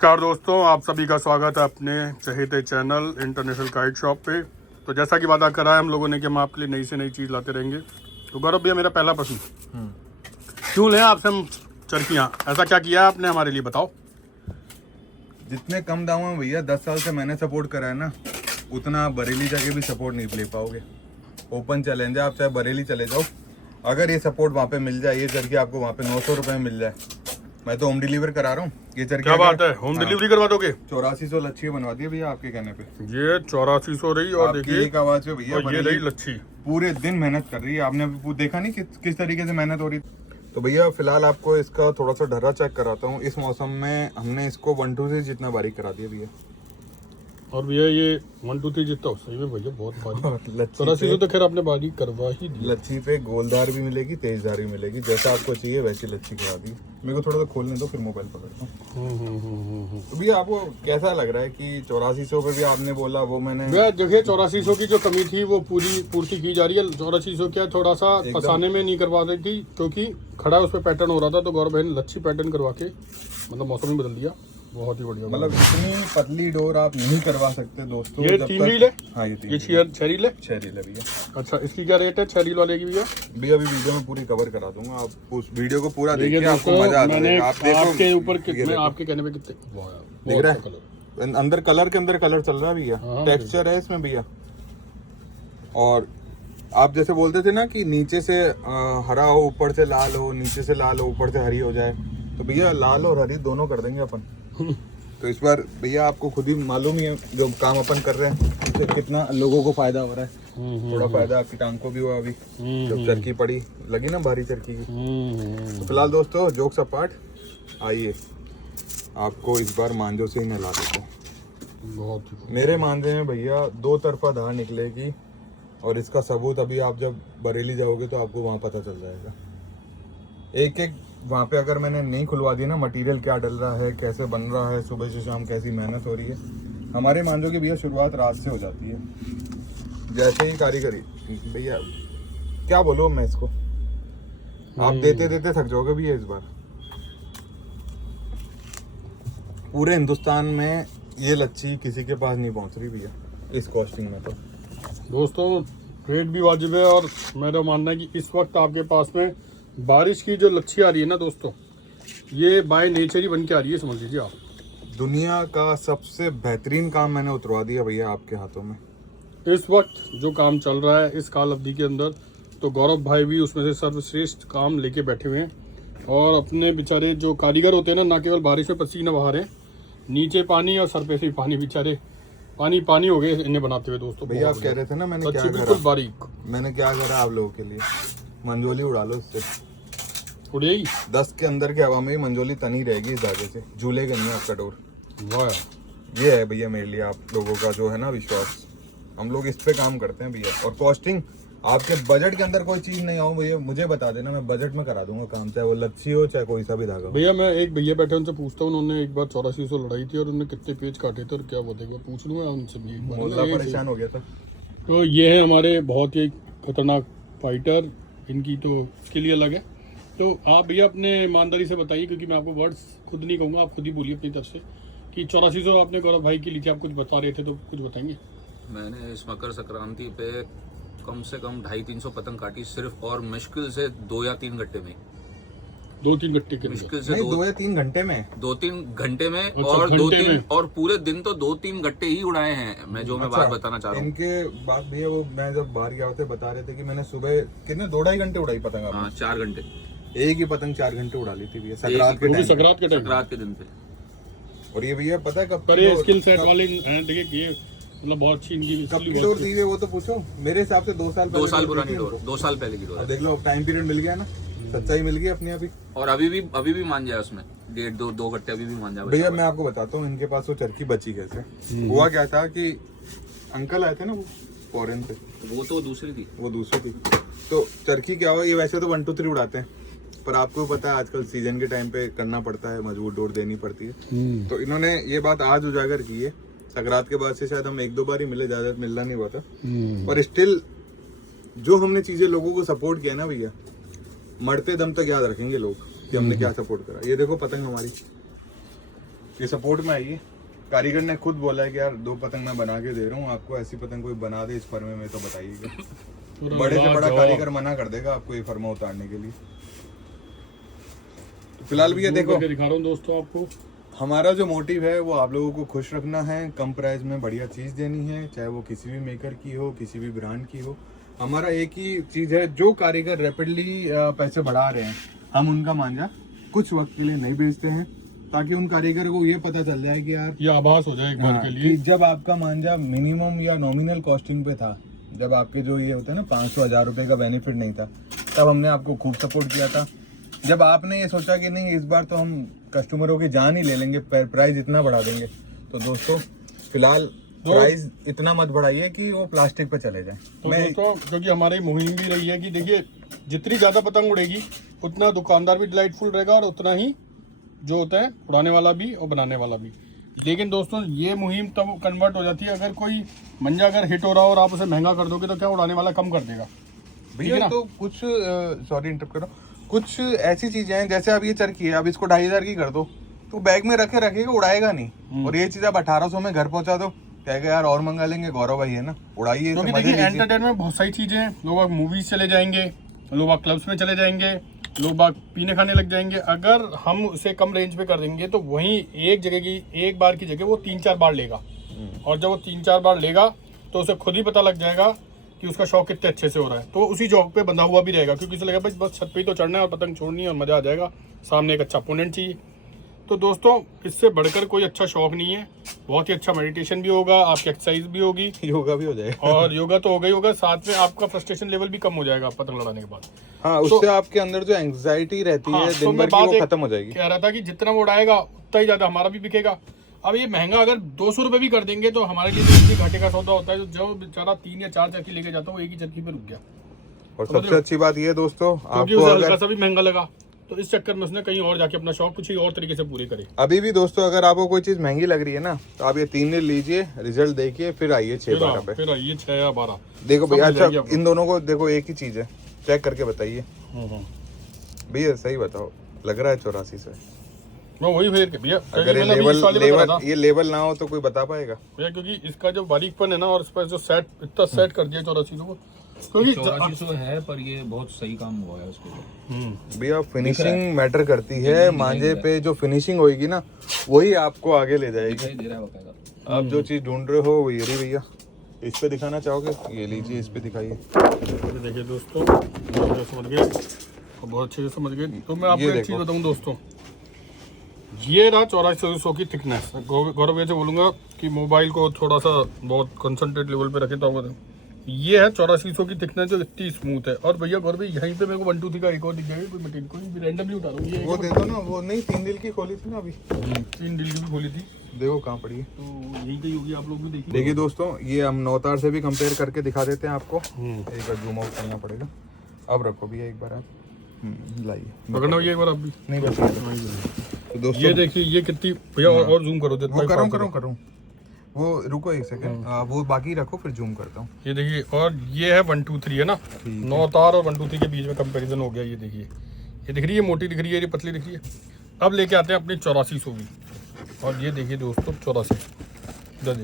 नमस्कार दोस्तों, आप सभी का स्वागत है अपने चहेते चैनल इंटरनेशनल काइट शॉप पे। तो जैसा कि वादा करा है हम लोगों ने कि हम आपके लिए नई से नई चीज़ लाते रहेंगे। तो गौरव भैया, मेरा पहला प्रश्न, क्यों लें आपसे हम चरखियाँ? ऐसा क्या किया है आपने हमारे लिए, बताओ। जितने कम दामों में भैया 10 साल से मैंने सपोर्ट करा है ना, उतना आप बरेली जाके भी सपोर्ट नहीं ले पाओगे। ओपन चैलेंज है, आप चाहे बरेली चले जाओ, अगर ये सपोर्ट वहाँ पे मिल जाए, ये चरखी आपको वहाँ पे 900 रुपये में मिल जाए। मैं तो होम डिलीवर करा रहा हूँ ये चरखी। क्या बात है, होम डिलीवरी करवा दोगे? 8400 लच्छी बनवा दी भैया आपके कहने पे। ये 8400 रही, और देखिए एक आवाज पे भैया ये रही लच्छी। पूरे दिन मेहनत कर रही है, आपने देखा नहीं किस तरीके से मेहनत हो रही। तो भैया फिलहाल आपको इसका थोड़ा सा ढर्रा चेक कराता हूँ। इस मौसम में हमने इसको 1-2 से जितना बारीक करा दिया भैया। और भैया ये 1-2-3 जितना सही में भैया बहुत बारीक। 8400 तो खैर आपने बारीक करवा ही दी। लच्छी पे गोलदार भी मिलेगी, तेजदार भी मिलेगी, जैसा आपको चाहिए वैसी लच्छी करा दी। मेरे को थोड़ा सा खोलने दो, फिर मोबाइल पकड़ता हूँ। तो भैया आपको कैसा लग रहा है कि 8400 पे भी आपने बोला, वो मैंने भैया देखिए 8400 की जो कमी थी वो पूर्ति की जा रही है। 8400 क्या थोड़ा सा फसाने में नहीं करवा रही थी, क्योंकि खड़ा उस पर पैटर्न हो रहा था, तो गौरव भाई ने लच्छी पैटर्न करवा के मतलब मौसम ही बदल दिया। बहुत ही बढ़िया। मतलब इतनी पतली डोर आप नहीं करवा सकते दोस्तों। ये 3 रील है? हाँ ये 3 छह रील है। 6 रील है भैया। अच्छा, इसकी क्या रेट है 6 रील वाले की भैया? भैया अभी वीडियो में पूरी कवर करा दूंगा, आप उस वीडियो को पूरा देखिए, देखिए आपको मजा आ जाएगा। आप देखो आपके ऊपर कितने, आपके कहने पे कितने दिख रहा है, अंदर कलर के अंदर कलर चल रहा है भैया। टेक्सचर है इसमें भैया। और आप जैसे बोलते थे ना कि नीचे से हरा हो, ऊपर से लाल हो, नीचे से लाल हो, ऊपर से हरी हो जाए, तो भैया लाल और हरी दोनों कर देंगे अपन। तो इस बार भैया आपको खुद ही मालूम ही है जो काम अपन कर रहे हैं उससे कितना लोगों को फायदा हो रहा है। थोड़ा फायदा आपकी टांग को भी हुआ अभी जब चरखी पड़ी, लगी ना भारी चरखी की। तो फिलहाल दोस्तों जोक्स अपार्ट, आइए आपको इस बार मांझों से ही नहला देता हूँ। बहुत मेरे मांझे में भैया 2 तरफा धार निकलेगी, और इसका सबूत अभी आप जब बरेली जाओगे तो आपको वहाँ पता चल जाएगा। एक वहाँ पे अगर मैंने नहीं खुलवा दी ना, मटेरियल क्या डल रहा है, कैसे बन रहा है, सुबह से शाम कैसी मेहनत हो रही है। हमारे मांझों की भैया शुरुआत रात से हो जाती है, जैसे ही कारीगरी भैया क्या बोलो मैं इसको, आप देते देते थक जाओगे भैया। इस बार पूरे हिंदुस्तान में ये लच्छी किसी के पास नहीं पहुंच रही भैया इस कॉस्टिंग में। तो दोस्तों रेट भी वाजिब है, और मेरा मानना है कि इस वक्त आपके पास में बारिश की जो लच्छी आ रही है ना दोस्तों, ये बाय नेचर ही बन के आ रही है, समझ लीजिए आप। दुनिया का सबसे बेहतरीन काम मैंने उतरवा दिया भैया आपके हाथों में। इस वक्त जो काम चल रहा है इस काल अवधि के अंदर, तो गौरव भाई भी उसमें से सर्वश्रेष्ठ काम लेके बैठे हुए हैं। और अपने बेचारे जो कारीगर होते हैं ना केवल बारिश में पसीना बहा रहे हैं, नीचे पानी और सर पे से पानी, बेचारे पानी पानी हो गए इन्हें बनाते हुए। दोस्तों भैया आप कह रहे थे ना मैंने क्या बिल्कुल बारीक, मैंने क्या करा आप लोगों के लिए, मंजोली उड़ा लो इससे, उड़ेगी 10 के अंदर की हवा में ही मंजोली तनी रहेगी इस धागे से, झूलेगा नहीं आपका डोर। वाह, ये है भैया मेरे लिए आप लोगों का जो है ना विश्वास, हम लोग इस पे काम करते हैं भैया। और कॉस्टिंग आपके बजट के अंदर कोई चीज नहीं आओ भैया, मुझे बता देना, मैं बजट में करा दूंगा काम, चाहे वो लच्छी हो चाहे कोई सा भी धागा। भैया मैं एक भैया बैठे उनसे पूछता हूँ, उन्होंने एक बार 8400 लड़ाई थी और उन्होंने कितने पेज काटे थे और क्या बोलते, एक बार पूछ लूँगा उनसे भी एक बार। परेशान हो गया था। तो ये है हमारे बहुत ही खतरनाक फाइटर, इनकी तो इसके लिए अलग है। तो आप भैया अपने ईमानदारी से बताइए, क्योंकि मैं आपको वर्ड्स खुद नहीं कहूँगा, आप खुद ही बोलिए अपनी तरफ से कि 8400 आपने गौरव भाई की ली थी, आप कुछ बता रहे थे तो कुछ बताएंगे। मैंने इस मकर संक्रांति पे कम से कम 250-300 पतंग काटी सिर्फ, और मुश्किल से 2 या 3 घंटे में। 2-3 घंटे के मुश्किल से 2 या 3 घंटे में, 2-3 घंटे में। अच्छा, और घंटे 2-3 में। और पूरे दिन तो 2-3 घंटे ही उड़ाए हैं। मैं बात बताना चाह रहा हूँ इनके बात भैया, वो मैं जब बाहर गया होते बता रहे थे कि मैंने सुबह कितने 2-2.5 घंटे उड़ाई पतंग आपने। हाँ 4 घंटे, एक ही पतंग 4 घंटे उड़ा ली थी भैया संक्रांत के टाइम। संक्रांत के टाइम, संक्रांत के दिन पे। और ये भैया पता है कब पर ये स्किल सेट वाले देखिए, ये मतलब बहुत अच्छी इनकी कब की डोर थी वो तो पूछो। मेरे हिसाब से 2 साल पुरानी डोर, 2 साल पहले की डोर। अब देख लो टाइम पीरियड मिल गया ना, सच्चाई मिल गई अपनी अभी। और अभी भी मान जाए उसमें 1.5-2 घंटे अभी भी मान जाए भैया। मैं आपको बताता हूँ इनके पास वो चरखी बची कैसे। हुआ क्या था कि अंकल आए थे ना वो फॉरेन से, वो तो दूसरी थी, वो दूसरी थी। तो चरखी क्या हुआ, ये वैसे तो 1 2 3 उड़ाते हैं, पर आपको पता है आजकल सीजन के टाइम पे करना पड़ता है, मजबूत डोर देनी पड़ती है। तो इन्होंने ये बात आज उजागर की है। संक्रांत के बाद से शायद हम 1-2 बार ही मिले, ज्यादा मिलना नहीं हुआ था। पर स्टिल जो हमने चीजें लोगों को सपोर्ट किया ना भैया, मरते दम तक याद रखेंगे लोग कि हमने क्या सपोर्ट करा। ये देखो पतंग हमारी ये सपोर्ट में आइए। कारीगर ने खुद बोला है कि यार 2 पतंग मैं बना के दे रहा हूँ आपको, ऐसी पतंग कोई बना दे इस फर्मे में तो बताइएगा। बड़े से बड़ा कारीगर मना कर देगा आपको ये फर्मा उतारने के लिए। तो फिलहाल भी ये देखो दिखा रहा हूँ दोस्तों आपको, हमारा जो मोटिव है वो आप लोगों को खुश रखना है, कम प्राइस में बढ़िया चीज़ देनी है, चाहे वो किसी भी मेकर की हो, किसी भी ब्रांड की हो। हमारा एक ही चीज़ है, जो कारीगर रैपिडली पैसे बढ़ा रहे हैं हम उनका मांझा कुछ वक्त के लिए नहीं बेचते हैं, ताकि उन कारीगर को ये पता चल जाए कि यार ये आभास हो जाए एक बार के लिए कि जब आपका मांझा मिनिमम या नॉमिनल कॉस्टिंग पे था, जब आपके जो ये होता है ना 500-1000 रुपये का बेनिफिट नहीं था, तब हमने आपको खूब सपोर्ट किया था। जब आपने ये सोचा कि नहीं इस बार तो हम कस्टमरों की जान ही ले लेंगे, प्राइस इतना बढ़ा देंगे, तो दोस्तों फिलहाल प्राइस इतना मत बढ़ाइए कि वो प्लास्टिक पे चले जाए। तो दोस्तों क्योंकि हमारी मुहिम भी रही है कि देखिए जितनी ज़्यादा पतंग उड़ेगी उतना दुकानदार भी डिलाइटफुल रहेगा और उतना ही जो होता है उड़ाने वाला भी और बनाने वाला भी। लेकिन दोस्तों ये मुहिम तब कन्वर्ट हो जाती है अगर कोई मंजा अगर हिट हो रहा हो और आप उसे महंगा कर दोगे तो क्या उड़ाने वाला कम कर देगा भैया। तो कुछ सॉरी इंटरप्ट करो, कुछ ऐसी चीजें हैं जैसे अब ये चरखी है, अब इसको 2500 की कर दो तो बैग में रखेगा उड़ाएगा नहीं, और ये चीज आप 1800 में घर पहुंचा दो, कहेगा यार और मंगा लेंगे, गौरव भाई है ना उड़ाइए। क्योंकि देखिए एंटरटेनमेंट में बहुत सारी चीजें हैं, लोग मूवीज चले जाएंगे, लोग क्लब्स में चले जाएंगे, लोग पीने खाने लग जाएंगे। अगर हम उसे कम रेंज पे कर देंगे तो वहीं एक बार की जगह वो 3-4 बार लेगा, और जब वो 3-4 बार लेगा तो उसे खुद ही पता लग जाएगा कि उसका शौक कितने अच्छे से हो रहा है, तो उसी जॉब पे बंधा हुआ भी रहेगा, क्योंकि उसे लगेगा बस छत पे ही तो चढ़ना है और पतंग छोड़नी है और मजा आ जाएगा, सामने एक अच्छा अपोनेंट चाहिए। तो दोस्तों इससे बढ़कर कोई अच्छा शौक नहीं है, बहुत ही अच्छा मेडिटेशन भी होगा, आपकी एक्सरसाइज भी होगी, योगा भी हो जाएगा। और योगा तो होगा ही होगा, साथ में आपका फ्रस्ट्रेशन लेवल भी कम हो जाएगा पतंग लड़ाने के बाद। हाँ, उससे आपके अंदर जो एंग्जाइटी रहती है दिन भर की वो खत्म हो जाएगी। कह रहा था कि जितना वो उड़ाएगा उतना ही ज्यादा हमारा भी बिकेगा। अब ये महंगा अगर 200 रुपए भी कर देंगे तो हमारे लिए इतनी घाटे का सौदा होता है। जो बेचारा 3 या 4 चरखी लेके जाता है वो एक ही चरखी पे रुक गया। और सबसे अच्छी बात ये दोस्तों, आपको हल्का सा भी महंगा लगा तो इस चक्कर में उसने कहीं और जाके अपना शौक कुछ और तरीके से पूरे करे। अभी भी दोस्तों अगर आपको कोई चीज महंगी लग रही है ना तो आप ये 3 दिन लीजिए, रिजल्ट देखिए, फिर आइए 6-12 पे, फिर आइए 6 या 12। देखो भैया, अच्छा इन दोनों को देखो एक ही चीज है, चेक करके बताइए भैया, सही बताओ लग रहा है 84 से? मैं वही फिर भैया, अगर ये लेवल ना हो तो कोई बता पाएगा भैया, क्योंकि इसका जो बारीकपन है ना और इस पर जो सेट इतना सेट कर दिया 84 को, क्योंकि 8400 है पर ये बहुत सही काम हुआ है उसको। भैया फिनिशिंग मैटर करती है, मांझे पे जो फिनिशिंग होगी ना वही आपको आगे ले जाएगी। आप जो चीज ढूंढ रहे हो वो ये रही भैया। इस पे दिखाना चाहोगे? ये लीजिए, इस पे दिखाइए। देखिए दोस्तों समझ गए, बहुत अच्छे से समझ गए। तो मैं आपको एक चीज बताऊं दोस्तों, ये रहा 8400 की थिकनेस। गौरव भैया से बोलूंगा कि मोबाइल को थोड़ा सा बहुत कंसंट्रेट लेवल पे रखे तो आपको ये है 8400 की थिकनेस जो इतनी स्मूथ है। और भैया गौरव यहीं पे मेरे को 1 2 3 का एक और दिख जाएगा, कोई मटेरियल कोई भी रैंडमली उठा रहा हूं। वो दे दो ना, वो नहीं 3 दिल की खोली थी ना अभी, 3 दिल की भी खोली थी, देखो कहाँ पड़ी है, तो यही कहीं होगी, आप लोग भी देखिए। देखिए दोस्तों ये हम नौतार से भी कंपेयर करके दिखा देते हैं आपको। एक बार जूम आउट करना पड़ेगा। अब रखो भैया एक बार आप लाइए, पकड़ना भैया एक बार आप भी। नहीं बस तो दोस्तों ये देखिए ये कितनी भैया, और जूम करो, करूँ वो रुको एक सेकंड, वो बाकी रखो फिर जूम करता हूँ। ये देखिए, और ये है 1 2 3 है ना, 9 तार और 1 2 3 के बीच में कंपैरिजन हो गया। ये देखिए, ये दिख रही है मोटी, दिख रही है, ये पतली दिख रही है। अब लेके आते हैं अपनी 8400 की, और ये देखिए दोस्तों 84 इधर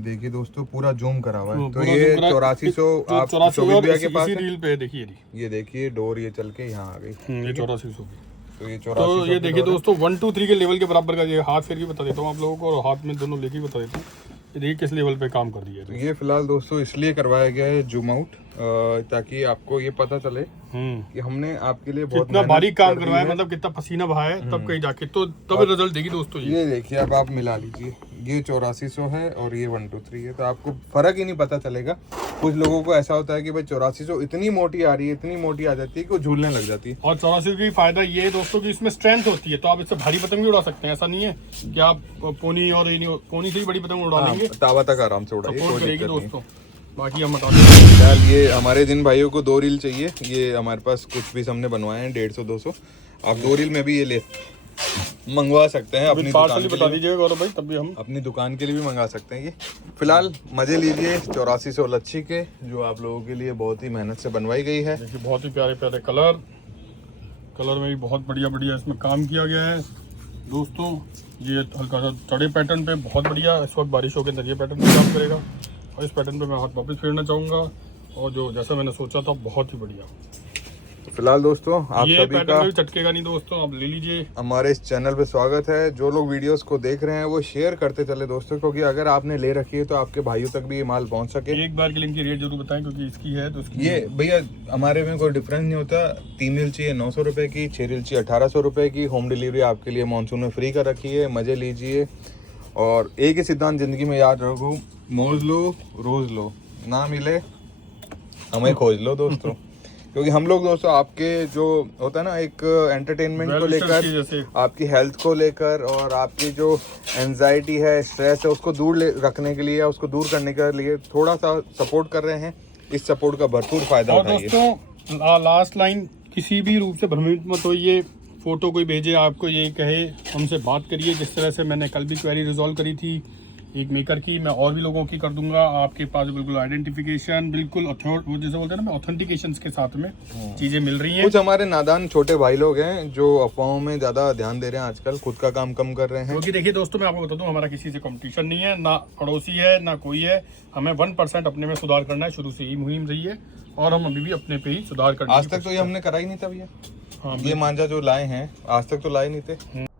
देखिए दोस्तों पूरा जूम करा हुआ है। तो ये 8400 आप 24 भैया के पास रील पे देखिए, ये देखिए डोर ये चल के यहाँ आ गई, ये 8400 की। तो ये 8400 तो ये देखिए दोस्तों 1 2 3 के लेवल के बराबर का, ये हाथ फिर भी बता देता हूँ आप लोगों को, और हाथ में दोनों लेके बता देता हूँ। ये देखिए किस लेवल पे काम कर दिया है। तो ये फिलहाल दोस्तों इसलिए करवाया गया है जूम आउट, ताकि आपको ये पता चले कि हमने आपके लिए बहुत कितना बारीक काम करवाया, मतलब कितना पसीना बहाया है तब कहीं जाके, तो तब रिजल्ट देगी दोस्तों। ये देखिए अब आप मिला लीजिए, ये 8400 है और ये 1 2 3 है, तो आपको फर्क ही नहीं पता चलेगा। कुछ लोगों को ऐसा होता है कि भाई 8400 इतनी मोटी आ रही है, इतनी मोटी आ जाती है कि वो झूलने लग जाती है। और 8400 की फायदा ये है दोस्तों कि इसमें स्ट्रेंथ होती है, तो आप इससे भारी पतंग भी उड़ा सकते हैं। ऐसा नहीं है कि आप पोनी और पोनी से ही बड़ी पतंग उड़ा लेंगे, तावा तक आराम से उड़ाइए, कोई दिक्कत नहीं। दोस्तों बाकी हम बता दें फिलहाल ये हमारे जिन भाइयों को 2 रील चाहिए, ये हमारे पास कुछ पीस हमने बनवाए हैं 150-200, आप 2 रील में भी ये ले मंगवा सकते हैं। अपनी दुकान के बता दीजिएगा गौरव भाई, तब भी हम अपनी दुकान के लिए भी मंगा सकते हैं। ये फिलहाल मजे लीजिए 8400 लच्छी के, जो आप लोगों के लिए बहुत ही मेहनत से बनवाई गई है। देखिए बहुत ही प्यारे प्यारे कलर में भी बहुत बढ़िया इसमें काम किया गया है। दोस्तों ये हल्का सा चढ़े पैटर्न पे बहुत बढ़िया, इस वक्त बारिशों के अंदर ये पैटर्न पे काम करेगा और इस पैटर्न पे मैं हाथ वापस फेरना चाहूँगा और जो जैसा मैंने सोचा था बहुत ही बढ़िया। फिलहाल दोस्तों आप ये सभी पैटर्न का भी चटकेगा नहीं दोस्तों, आप ले लीजिए। हमारे इस चैनल पे स्वागत है। जो लोग वीडियोस को देख रहे हैं वो शेयर करते चले दोस्तों, क्योंकि अगर आपने ले रखी है तो आपके भाइयों तक भी ये माल पहुंच सके। एक बार के लिए इनकी रेट जरूर बताएं क्योंकि इसकी है तो इसकी ये भैया हमारे में कोई डिफरेंस नहीं होता। 3 रील चाहिए 900 रुपए की, 6 रील चाहिए 1800 रुपए की। होम डिलीवरी आपके लिए मानसून में फ्री कर रखी है, मजे लीजिए। और एक ही सिद्धांत जिंदगी में याद रखो, मौज लो रोज लो, ना मिले हमें खोज लो दोस्तों। क्योंकि हम लोग दोस्तों आपके जो होता है ना एक एंटरटेनमेंट को लेकर, आपकी हेल्थ को लेकर और आपकी जो एंजाइटी है, स्ट्रेस है, उसको दूर रखने के लिए या उसको दूर करने के लिए थोड़ा सा सपोर्ट कर रहे हैं। इस सपोर्ट का भरपूर फायदा उठाइए। दोस्तों लास्ट लाइन, किसी भी रूप से भ्रमित मत होइए। फोटो कोई भेजे आपको ये कहे हमसे बात करिए, जिस तरह से मैंने कल भी क्वेरी रिजॉल्व करी थी एक मेकर की, मैं और भी लोगों की कर दूंगा। आपके पास बिल्कुल आइडेंटिफिकेशन, बिल्कुल वो जैसे बोलते हैं ना ऑथेंटिकेशन के साथ में चीजें मिल रही हैं। कुछ हमारे नादान छोटे भाई लोग हैं जो अफवाहों में ज्यादा ध्यान दे रहे हैं आजकल, खुद का काम कम कर रहे हैं। क्योंकि देखिए दोस्तों मैं आपको बता दूं, हमारा किसी से कंपटीशन नहीं है, ना पड़ोसी है ना कोई है। हमें 1% अपने में सुधार करना है, शुरू से ही मुहिम रही है और हम अभी भी अपने पे ही सुधार करना। आज तक तो ये हमने करा ही नहीं था भैया। हाँ, ये मांझा जो लाए हैं आज तक तो लाए नहीं थे।